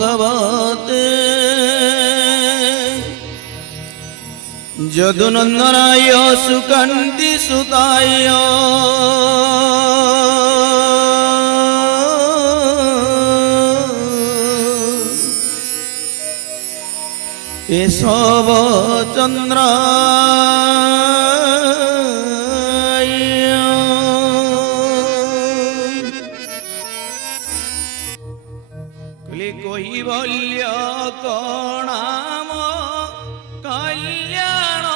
भगवते यदुनंदनाय सुकांति सुताय केशव चंद्र কৈবল্য কণাম কল্যাণ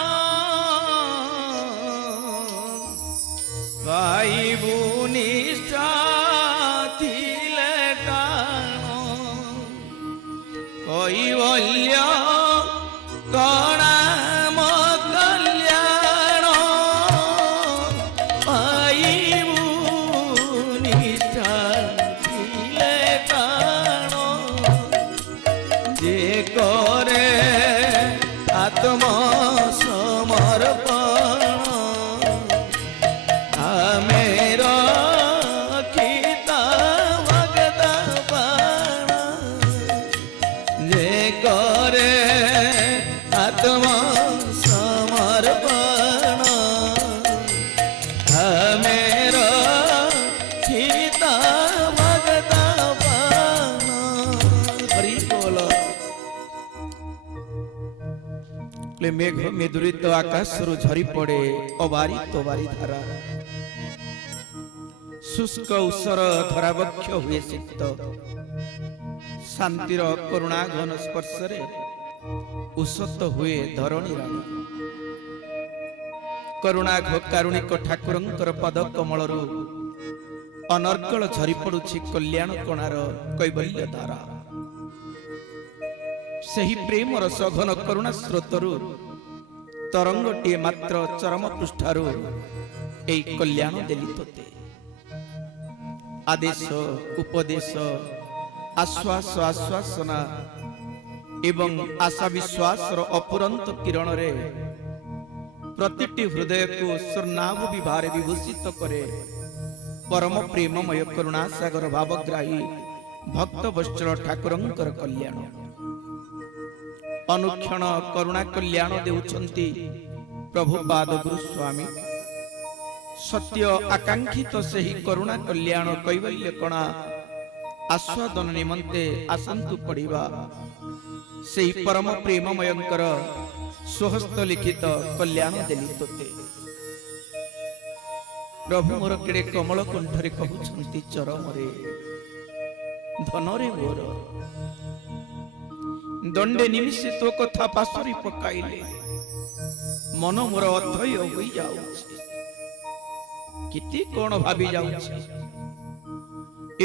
পাইবু নিষ্ঠা থিলে কাণ কৈবল্য কণাম কল্যাণ পাইবু নিষ্ঠা থিলে কাণ যে করে আত্ম সমর্পণ আমের খিতা ভগত বাণ যে করে আত্ম সমর্পণ আমের খিতা ভগত বাণ। হরি বল। मेघ मेदुरित आकाश झरी पड़े अबारित बारी धारा शुष्क उसर धरावक्ष हुए शीत शांतिर करुणा घन स्पर्श उषत हुए धरणी राणी करुणा कारुणिक ठाकुरंकर पद कमलरू अनर्गल झरी पड़ुछि कल्याण कणार कैबल्य धारा सही प्रेम रस घन करुणा स्रोतरु तरंगटीए मात्र चरम पृष्ठारु एई कल्याण देली तोते आदेश उपदेश आश्वास आश्वासना एवं आशा विश्वास अपुरंत किरण रे प्रतिटी हृदय को स्वर्णाभ विभारे विभूषित करे परम प्रेममय करुणा सागर भावग्राही भक्त वत्सल ठाकुरंकर कल्याण अनुक्षण करुणा कल्याण देउछंती प्रभुपाद गुरुस्वामी सत्य आकांक्षित सही करुणा कल्याण कैवल्य कणा आस्वादन निमंते आसंतु पड़िबा सही परम प्रेममयंकर स्वहस्त लिखित कल्याण देली तोते प्रभु मोर केड़े कमल कंठरे कहउछंती चरमरे धनरे मोर दंडे निमिषे तो कथा पासरी पकाइले मन मोर अधय होई जाउछि किति कोन भाबी जाउछि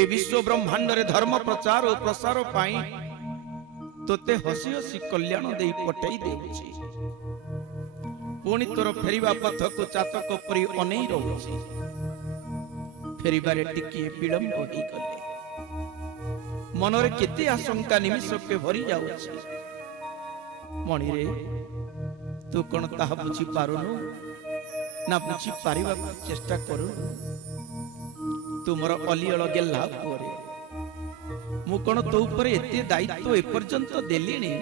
ए विश्व ब्रह्मांड रे धर्म प्रचार और प्रसार पाई तोते हसी हसी कल्याण देई पटई देउछि पुणी तोर फेरिबा पथ को चातक परि अनै रहउछि फेरिबारे टिकिए विलंब होई गले मनरे केते आशंका निमिष के भरी जाउछि मणि रे तू कोन ताहा बुझी पारुनु ना बुझी पारिबा चेष्टा करू तुमर अलियल गेल्ला परे मु कोन तो ऊपर एते दायित्व ए पर्यंत देलिनी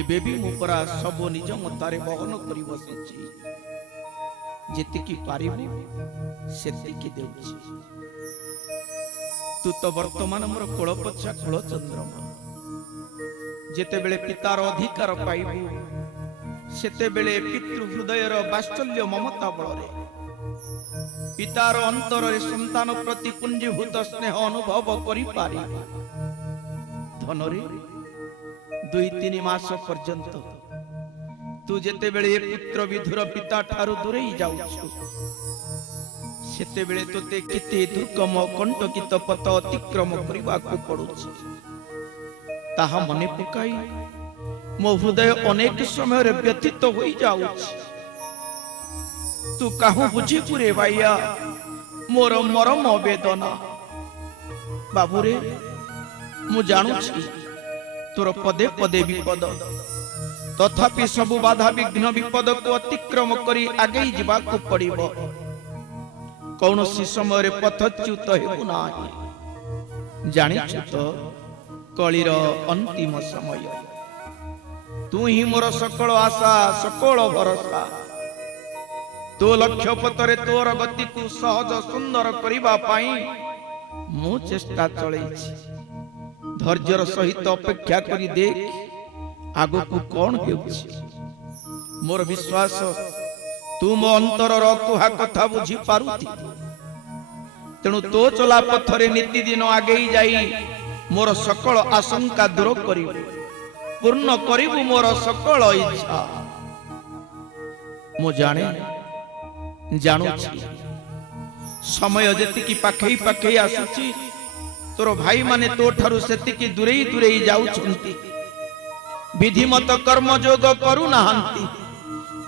एबे भी मु परा सब निज मतारे बहन करी बसिछि जेतिकी पारिबु सेतिकी देउछि तू तो वर्तमान मोर कोलपछा कुल चंद्रमा जेते बेले पितार अधिकार पाइबु सेते बेले पितृ हृदयर वात्सल्य ममता बलरे पितार अंतर रे संतान प्रति पुंजीभूत स्नेह अनुभव करि पारि धनरे 2-3 मास पर्यंत तू जेते बेले पुत्र विधुर पिता ठारू दूरे जाउछु सेते बेले तोते केते दुर्गम कंटकित पथ अतिक्रम करिबा को पड़ुछि ताहा मने पकाई मो हृदय अनेक समय रे व्यतीत होई जाउछि तू काहू बुझी पुरे भाइया मोर मरम वेदना बाबूरे मु जानुछि तोर पदे पदे विपद तथापि सबु बाधा विघ्न विपद को अतिक्रम करी आगे जीवा को पड़िबो कौनसी समय पथच्युत हेबु नाही जानिछु तो कलिर अंतिम समय तू ही मोर सकल आशा सकल भरोसा तो लक्ष्य पथरे तोर गति को सहज सुंदर करिबा पाई मु चेष्टा चलैछि धैर्यर सहित अपेक्षा करी देख आगो को कौन हेउछि मोर विश्वास तू मो अंतरर कुहा कथा बुझी पारुति तेणु तो चला पथरे नीति दिन आगे जाई मोर सकल आशंका दूर करिबु पूर्ण करिबु मोर सकल इच्छा मु जाने जानुछि समय जेतिकी पाखई पाखई आसुछि तोर भाई माने तो ठारु सेतिकी दूरेई दूरेई जाउछंती विधिमत कर्म जोग करू नाहंती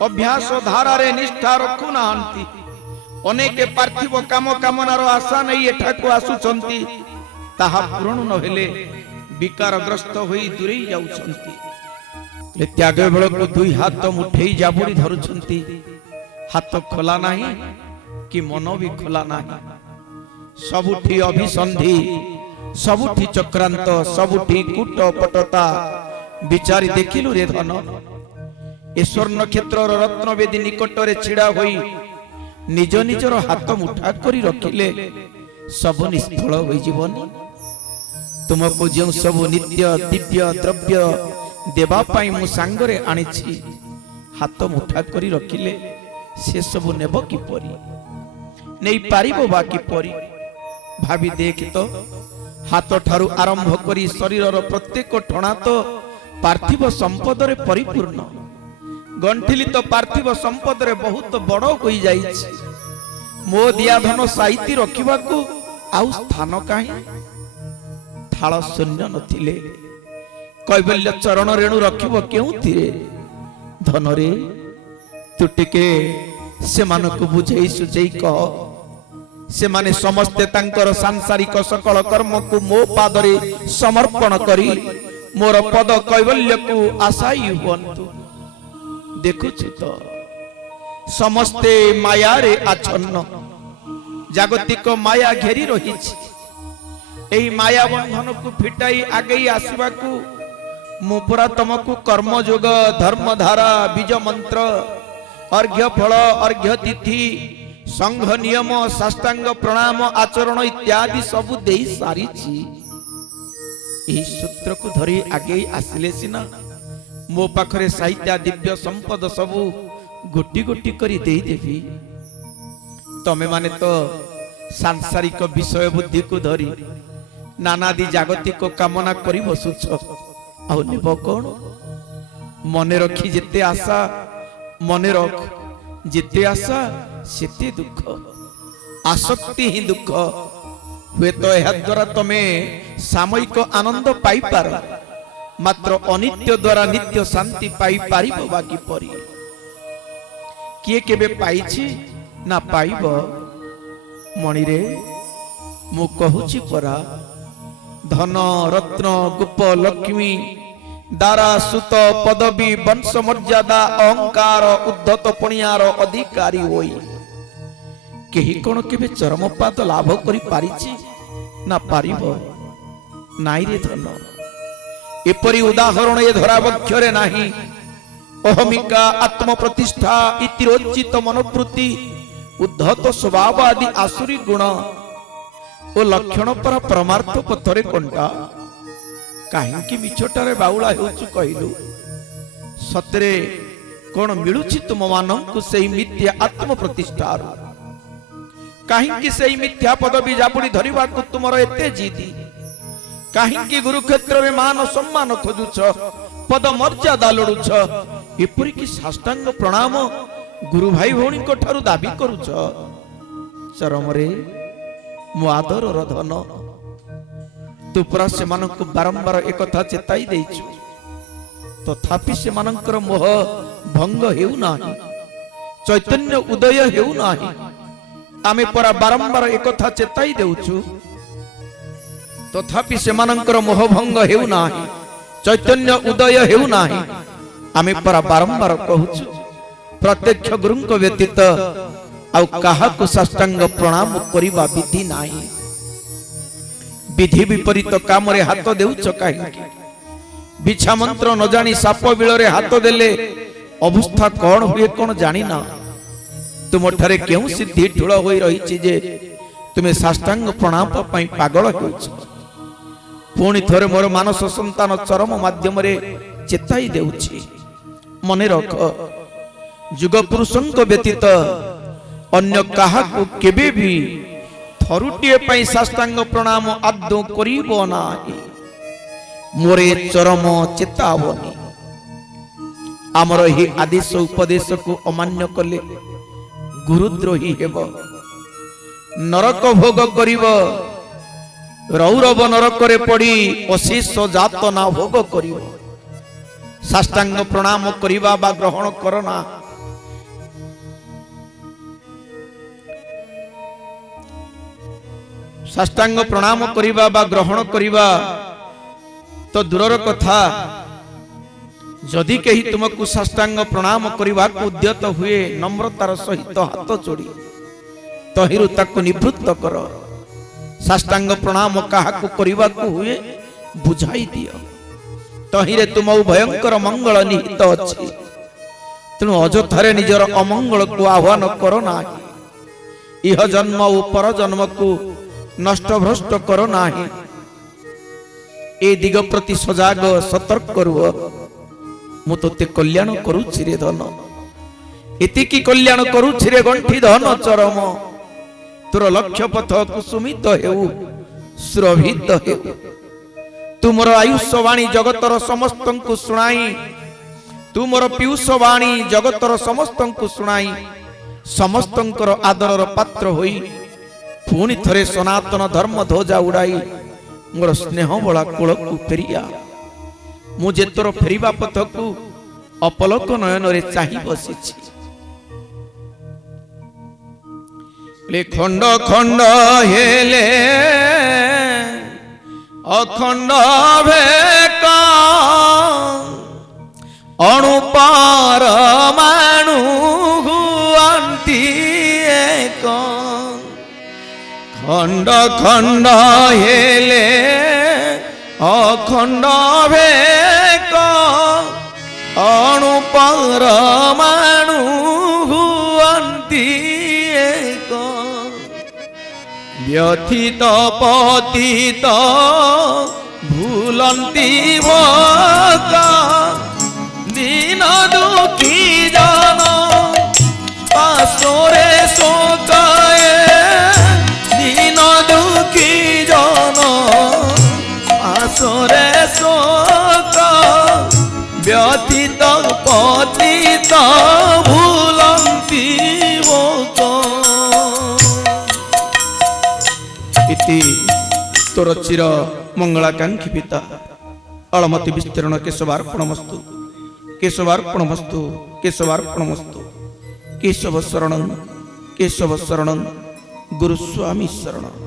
अभ्यास धारा रे निष्ठा रखु नाहंती अनेक पार्थिव काम कामनार आशा नहीं एठाकु आसुछंती ताहा पूर्ण न हेले विकारग्रस्त होई दूरेई जाउछंती त्याग बेलकु दुई हाथ मुठेई जाबुड़ी धरुछंती हाथ खोला नहीं कि मन भी खोला नहीं सबुठी अभिसंधि सबुठी चक्रांत सबुठी कूट पटता विचारी देखिलु रे धन ए स्वर्ण क्षेत्र रत्न वेदी निकट रे छिड़ा होई निज निजर हाथ मुठा करी रखिले सब निष्फल होई जीवनी तुमको जो सब नित्य दिव्य द्रव्य देवा पाई मु सांगरे आनिछि हाथ मुठा करी रखिले से सब नेब किपरि नहीं पारिबो बा किपरि भाभी देख तो हाथ ठारू आरंभ करी शरीरर प्रत्येक ठणा तो पार्थिव संपद रे परिपूर्ण गंठिली तो पार्थिव संपद रे बहुत बड़ होई जाइछि मो दिया धन साहित्य रखिबा को आउ स्थान काहे थाल शून्य नथिले कैबल्य चरण रेणु रखिबो केउथिरे धन रे तू टिके से मानको बुझेई सुझेई कह से माने समस्ते तांकर सांसारिक सकल कर्म को मो पादरे समर्पण करी मोर पद कैवल्य को आशाई हुअन्तु देखुछु तो समस्ते माया रे आच्छन्न जागतिक माया घेरी रहिछि एही माया बंधन को फिटाई आगे आसीबा को मु पुरा तुमको कर्म जोग धर्म धारा बीज मंत्र अर्घ्य फल अर्घ्य तिथि संघ नियम साष्टांग प्रणाम आचरण इत्यादि सब देई सारिछि एही सूत्र को धरी आगे आसिले सिना मो पाखरे साहित्य दिव्य संपद सब गोटी गोटी करी देई देवी तमे माने तो सांसारिक विषय बुद्धि को धरी नानादि जागतिक कामना करी बसुछ आउ नेब कोन मने रखी जेते आशा मने रख जेते आशा सेते दुख आसक्ति ही दुख हुए तो यह द्वारा तमे सामयिक आनंद पाई पार मात्र अनित्य द्वारा नित्य शांति पाई पारिबो बाकी परी किए केबे पाइछि ना पाइबो मणि रे मु कहूछि परा धन रत्न गुप लक्ष्मी दारा सुत पदवी वंश मर्यादा अहंकार उद्धत पणियार अधिकारी होई केही कोन केबे चरम पाद लाभ करि पारिछि ना पारिबो नाई रे धन एपरि उदाहरण ए धरा बक्षरे नाही अहमिका आत्म प्रतिष्ठा इतिरोचित मनोवृत्ति उद्धत स्वभाव आदि आसुरी गुण ओ लक्षण पर परमार्थ पथरे कंटा काहेकि मिछटारे बाउला हेउछु कहिलु सतरे कोन मिलुछि तुम मानंकु सेही मिथ्या आत्म प्रतिष्ठा काहेकि सेही मिथ्या पदवी जापुडी धरिबा को तुमरो एते जीदी काहेकि गुरुक्षेत्र में मान सम्मान खोजुछ पद मर्यादा लोडुछ एपरि कि साष्टांग प्रणाम गुरु भाई भौणी को ठारु दाबी करूछ चरम रे मो आदर धन तू पुरा से मानक बारंबार एक कथा चेताई देइछु तथापि से मानकर मोह भंग हेउ नाही चैतन्य उदय हेउ नाही आमे पुरा बारंबार एक कथा चेताई देउछु तथापि से मानकर मोह भंग हेउ नाही चैतन्य उदय हेउ नाही आमे पुरा बारंबार कहूछु प्रत्यक्ष गुरुंक व्यतीत आउ काहाकु साष्टांग प्रणाम करिबा विधि नाही विधि विपरीत काम रे हाथ देउछ काहे बिछा मंत्र न जानी साप बिल रे हाथ देले अवस्था कौन हुए कौन जानी ना तुम ठारे क्यों सिद्धि ठूल होई रही जे तुम्हें साष्टांग प्रणाम पाई पागल होछ पुणी थरे मोर मानस संतान चरम माध्यम रे चेताई देउछि मने रख जुग पुरुषंक व्यतीत अन्य काहाकु केबे भी थरुटिए पाई साष्टांग प्रणाम आदौ करिबो नाही मोरे चरम चेतावनी आमर ही आदेश उपदेश को अमान्य कले गुरुद्रोही हेब नरक भोग करिब रौरव नरक रे पड़ी अशेष जात ना भोग करिब साष्टांग प्रणाम करिबा बा ग्रहण करना साष्टांग प्रणाम करिबा बा ग्रहण करिबा तो दूरर कथा जदि कही तुमको साष्टांग प्रणाम करिबा को उद्यत हुए नम्रतार सहित हाथ जोड़ी तहिरु ताको निवृत्त कर साष्टांग प्रणाम काहाकु करिबा को हुए बुझाई दियो तहिरे तुम भयंकर मंगल निहित अछि तेणु अजथारे निजर अमंगल को आह्वान करो नाही इह जन्म और पर जन्म को नष्ट भ्रष्ट करो नाही ए दिग प्रति सजाग सतर्क करुव मु तोते कल्याण करूछि रे धन इतिकी कल्याण करूछि रे गंठी धन चरम तोर लक्ष्य पथ कुसुमित हेउ सुरभित हेउ तुमर आयुष वाणी जगतर समस्त को सुनाई तुमर पीयूष वाणी जगतर समस्त को सुनाई समस्तंकर आदरर पात्र होई पुणी थरे सनातन धर्म ध्वजा उड़ाई मोर स्नेह बला कोल को फेरिया मुझे तोर फेरिबा पथ को अपलक नयन रे चाहि बसिछि ले खंड खंड हेले अखंड भेक अणुपार मानु हुआंती एक खंड खंड हेले अखंड भेक अणुपार मानु हुआंती एक व्यथित पतित भूलंती भोका दीन दुखी जन पासोरे शोकाए दीन दुखी जन पासोरे शोक व्यथित पतित भूलंती भोका इति तोर चिर मंगलाकांक्षी पिता अलमति विस्तरण केशवार्पणमस्तु केशवार्पणमस्तु केशवार्पणमस्तु केशव शरणं गुरुस्वामी शरणं।